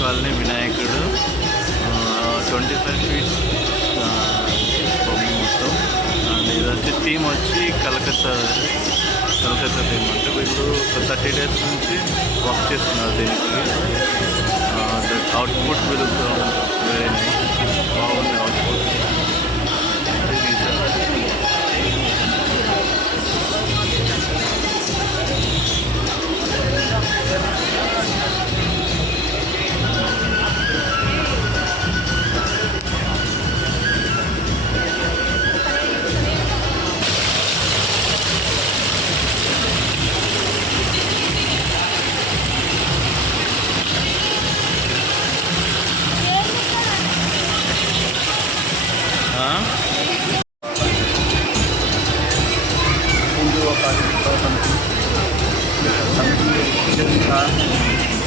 Colony వినాయకుడు 25 feets మొత్తం. And ఇది వచ్చి థీమ్ వచ్చి కలకత్తా థీమ్. అంటే వీళ్ళు ఒక 30 డేస్ నుంచి వర్క్ చేస్తున్నారు దీనికి. అవుట్పుట్ విల్ వెరీ నైస్, బాగుంది అవుట్పుట్.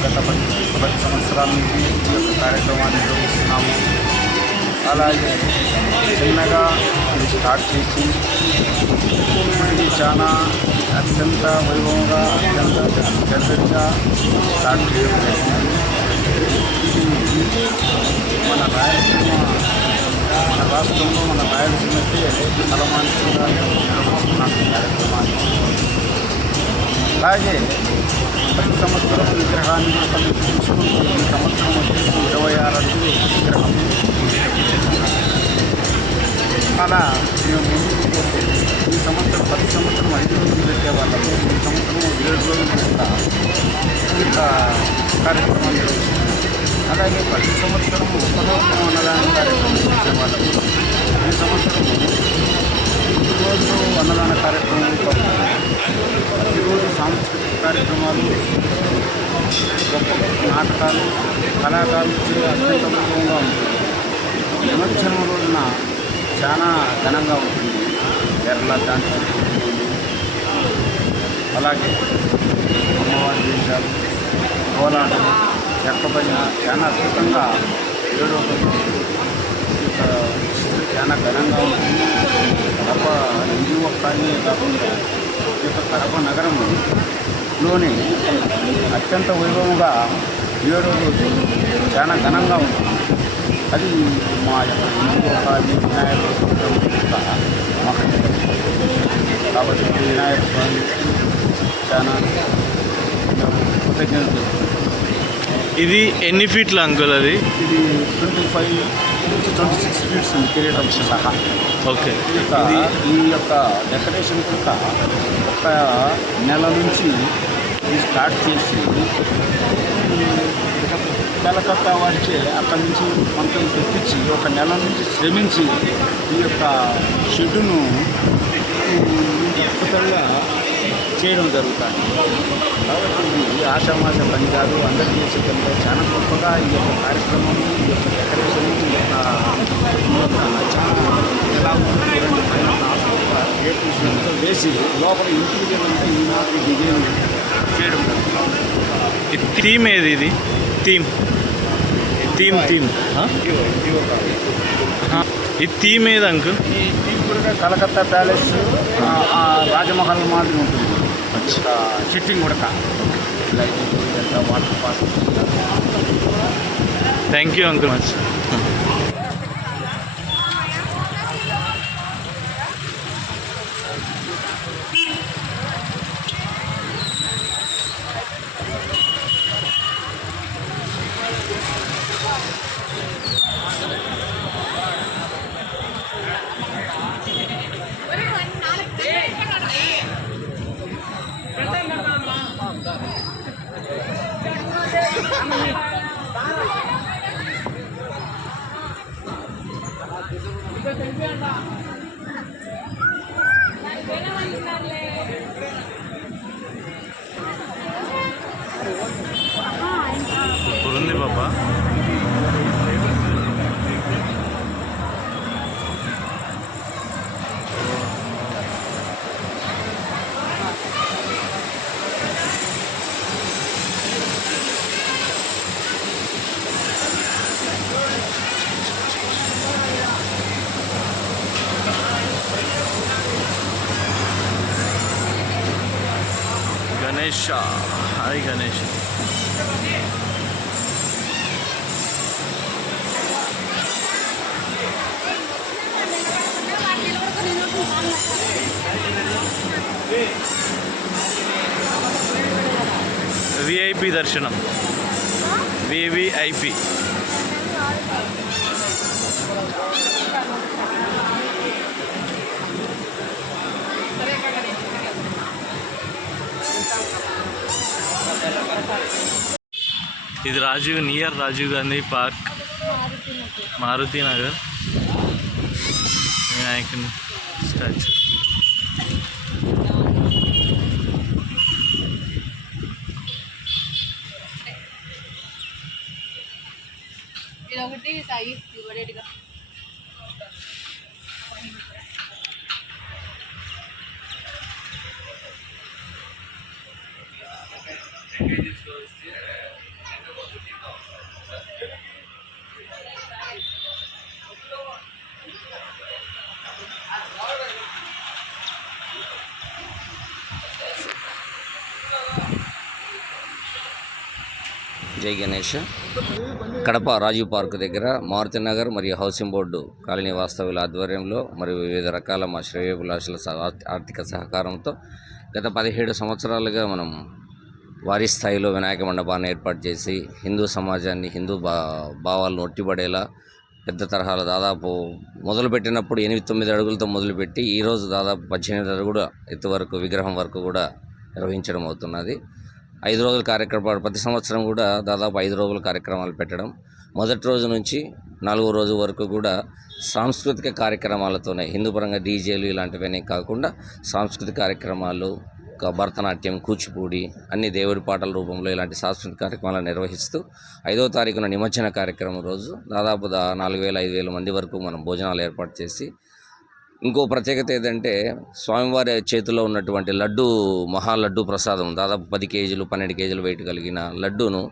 గత 10 సంవత్సరాల నుంచి ఈ యొక్క కార్యక్రమాన్ని నిర్వహిస్తున్నాము. అలాగే చిన్నగా ఇది స్టార్ట్ చేసి ఇది చాలా అత్యంత వైభవంగా అత్యంత జనరల్గా స్టార్ట్ చేయడం జరిగింది. ఇది మన రాష్ట్రంలో మన రాయలసీమకి తలమానికంగా నిర్వహిస్తున్నాము ఈ కార్యక్రమాన్ని. అలాగే ప్రతి సంవత్సరం విగ్రహాన్ని తీసుకుంటూ ఈ సంవత్సరం వచ్చేసి 26 అడుగులు విగ్రహం. అలా మేము ముందుకు పోతే ఈ సంవత్సరం ప్రతి సంవత్సరం 5 రోజులు పెట్టేవాళ్ళము, ఈ సంవత్సరం 7 రోజులు కూడా ఇంకా కార్యక్రమాలు నిర్వహిస్తున్నాం. అలాగే ప్రతి సంవత్సరం ఉపలోకం అన్నదాన కార్యక్రమం చేసేవాళ్ళము. ఈ సంవత్సరం ప్రతిరోజు అన్నదాన కార్యక్రమం, ప్రతిరోజు సాంస్కృతిక కార్యక్రమాలు, గొప్ప గొప్ప నాటకాలు, కళాకారులు అత్యంత వైభవంగా ఉంటుంది. నిమజ్జనం రోజున చాలా ఘనంగా ఉంటుంది. కేరళ దాంట్లో అలాగే అమ్మవారి వేషాలు, కోలాటలు, చెక్కపైన చాలా అద్భుతంగా 7వ రోజు చాలా ఘనంగా ఉంటుంది. కడప NGO కాలనీ కాకుండా ఈ యొక్క కడప నగరంలోనే అత్యంత వైభవంగా 7వ రోజు చాలా ఘనంగా ఉంటుంది. అది మా యొక్క NGO కాలనీ వినాయక మాకు కాబట్టి వినాయక స్వామి చాలా కృతజ్ఞతలు. ఇది ఎన్ని ఫీట్ల అంకుల్? అది ఇది 25 నుంచి 26 ఫీట్స్ ఉంది కిరీటం సహా. ఓకే. ఈ యొక్క డెకరేషన్ కనుక ఒక నెల నుంచి స్టార్ట్ చేసి కలకత్తా వారికి అక్కడి నుంచి కొంచెం తెప్పించి ఒక నెల నుంచి శ్రమించి ఈ యొక్క షెడ్డును అద్భుతంగా చేయడం జరుగుతుంది. కాబట్టి ఇది ఆషామాష పని కాదు, అందరికీ చేసే పనిగా చాలా గొప్పగా ఈ యొక్క కార్యక్రమం, ఈ యొక్క డెకరేషన్, ఈ యొక్క చాలా ఎలా ఉంటుంది పైన క్రియేటివ్స్తో వేసి లోపల ఇంటీరియర్ అంటే ఈ డిజైన్ చేయడం జరుగుతుంది. థీమ్ ఏది? ఇది థీమ్ ఈ థీమ్ ఏది అంకుల్? ఈ థీమ్ కూడా కలకత్తా ప్యాలెస్, రాజమహల్ మాదిరి ఉంటుంది. సిట్టింగ్ కూడా lighting, water park. Thank you uncle much. ఇప్పుడుంది బాబా. గణేష, హాయ్ గణేష్. విఐపి దర్శనం, వివిఐపి. ఇది నియర్ రాజీవ్ గాంధీ పార్క్, మారుతి నగర్, వినాయకుని స్టాచ్యూ. ఒకటి సాయి ఇవ్వడేటిగా జై గణేష్. కడప రాజీవ్ పార్క్ దగ్గర మారుతి నగర్ మరియు హౌసింగ్ బోర్డు కాలనీ వాస్తవ్యుల ఆధ్వర్యంలో మరియు వివిధ రకాల మా శ్రేయోభిలాషుల ఆర్థిక సహకారంతో గత 17 సంవత్సరాలుగా మనం వారి స్థాయిలో వినాయక మండపాన్ని ఏర్పాటు చేసి హిందూ సమాజాన్ని, హిందూ భావాలను ఒట్టిపడేలా పెద్ద తరహాలో దాదాపు మొదలుపెట్టినప్పుడు 8-9 అడుగులతో మొదలుపెట్టి ఈరోజు దాదాపు 18 అడుగుల ఎత్తు వరకు విగ్రహం వరకు కూడా నిర్వహించడం అవుతున్నది. 5 రోజుల కార్యక్రమాలు, ప్రతి సంవత్సరం కూడా దాదాపు 5 రోజుల కార్యక్రమాలు పెట్టడం. మొదటి రోజు నుంచి 4వ రోజు వరకు కూడా సాంస్కృతిక కార్యక్రమాలతోనే, హిందూ పరంగా డీజేలు ఇలాంటివన్నీ కాకుండా సాంస్కృతిక కార్యక్రమాలు, భరతనాట్యం, కూచిపూడి, అన్ని దేవుడి పాటల రూపంలో ఇలాంటి సాంస్కృతిక కార్యక్రమాలు నిర్వహిస్తూ 5వ తారీఖున నిమజ్జన కార్యక్రమం రోజు దాదాపు 4,000-5,000 మంది వరకు మనం భోజనాలు ఏర్పాటు చేసి, ఇంకో ప్రత్యేకత ఏదంటే స్వామివారి చేతిలో ఉన్నటువంటి లడ్డు, మహాలడ్డు ప్రసాదం దాదాపు 10 కేజీలు 12 కేజీలు వెయిట్ కలిగిన లడ్డూను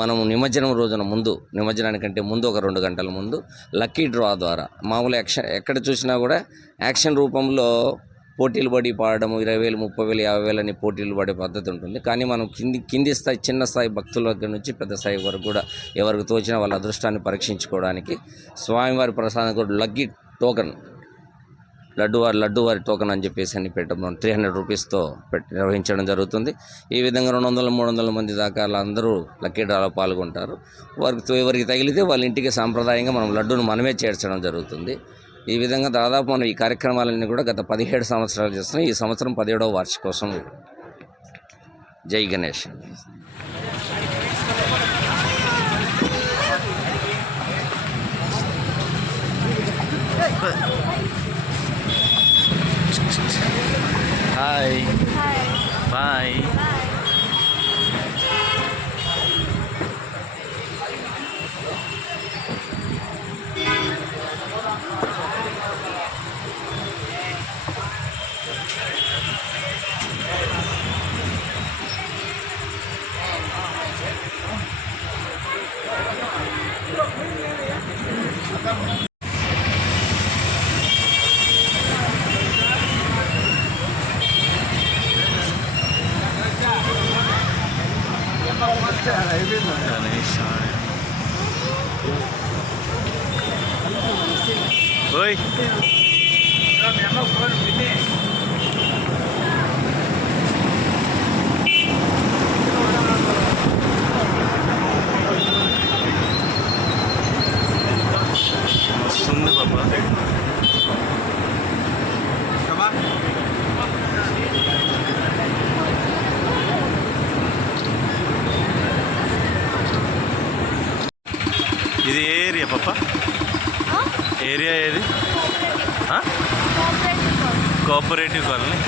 మనము నిమజ్జనం రోజున ముందు, నిమజ్జనానికంటే ముందు ఒక 2 గంటల ముందు లక్కీ డ్రా ద్వారా, మామూలు ఎక్కడ చూసినా కూడా యాక్షన్ రూపంలో పోటీలు పడి పాడడం, 20,000, 30,000, 50,000 అని పోటీలు పడే పద్ధతి ఉంటుంది. కానీ మనం కింది స్థాయి, చిన్న స్థాయి భక్తుల దగ్గర నుంచి పెద్ద స్థాయి వరకు కూడా ఎవరికి తోచిన వాళ్ళ అదృష్టాన్ని పరీక్షించుకోవడానికి స్వామివారి ప్రసాదం కూడా లక్కీ టోకన్, లడ్డువారి టోకన్ అని చెప్పేసి అని పెట్టడం 300 రూపీస్తో నిర్వహించడం జరుగుతుంది. ఈ విధంగా 200-300 మంది దాకా అందరూ లక్కీ డ్రాలో పాల్గొంటారు. ఎవరికి తగిలితే వాళ్ళ ఇంటికి సాంప్రదాయంగా మనం లడ్డూను మనమే చేర్చడం జరుగుతుంది. ఈ విధంగా దాదాపు మనం ఈ కార్యక్రమాలన్నీ కూడా గత 17 సంవత్సరాలు చేస్తున్నాం. ఈ సంవత్సరం 17వ వార్షికోత్సవం. జై గణేష్. Hi bye. ఓయ్ వస్తుంది పాపా. ఇది ఏ ఏరియా పాప? ఏరియా ఏది? Cooperative colony.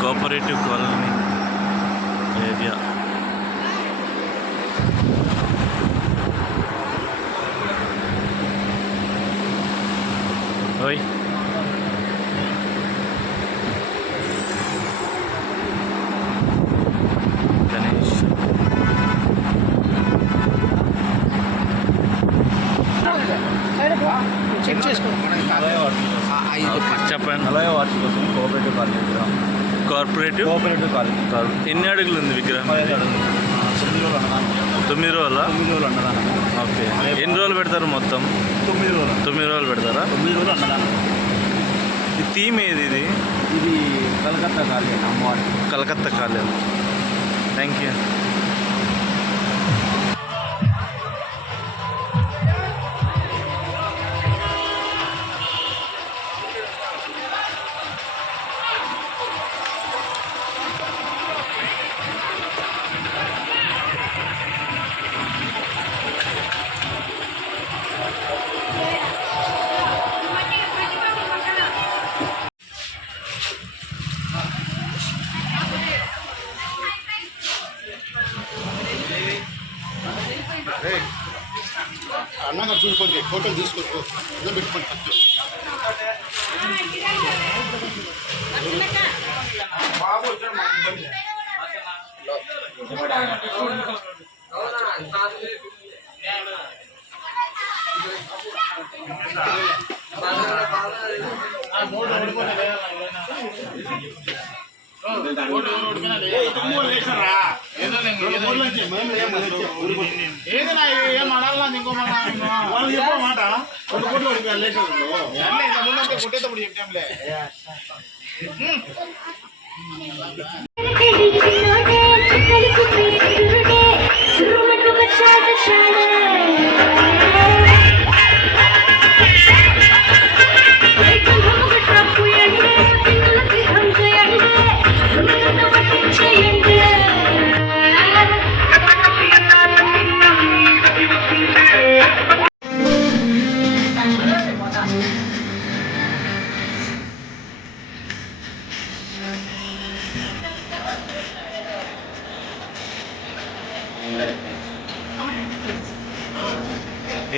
Cooperative colony area. ఓయ్ గణేష్. చెక్ చేసుకోండి మనకి కాదు. చెప్పండి. 40వ వార్షికోత్సవం కోఆపరేటివ్ కాలేజ్ విగ్రహం. కోఆపరేటివ్ కోఆపరేటివ్ కాలేజ్ ఎన్ని అడుగులు ఉంది విగ్రహం? 15 అడుగులు. 9 రోజులు అన్నదానం. 9 రోజుల? 9 రోజులు అన్నదానం. ఓకే. ఎన్ని రోజులు పెడతారు మొత్తం? 9 రోజులు. 9 రోజులు పెడతారా? 9 రోజులు అన్నదానం. ఈ థీమ్ ఏది ఇది? ఇది కలకత్తా కాలేజ్ అమ్మవారి. కలకత్తా కాలేజ్. Thank you. అన్నగా చూడుకోండి, ఫోటోలు తీసుకోవచ్చు, ఇలా పెట్టుకోండి ఫస్ట్. ఏదైనా ఏం అడాలా ఇంకో వాళ్ళు చెప్పే మాట 2 కోట్లు కొట్టేటప్పుడు చెప్పాంలే.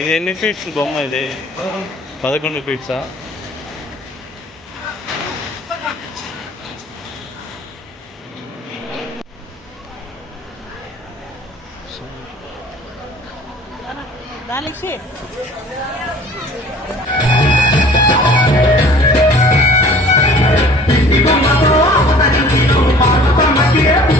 ఇది ఎన్ని ఫీట్స్ బొమ్మ? ఇది 11 ఫీట్సా? Vamos,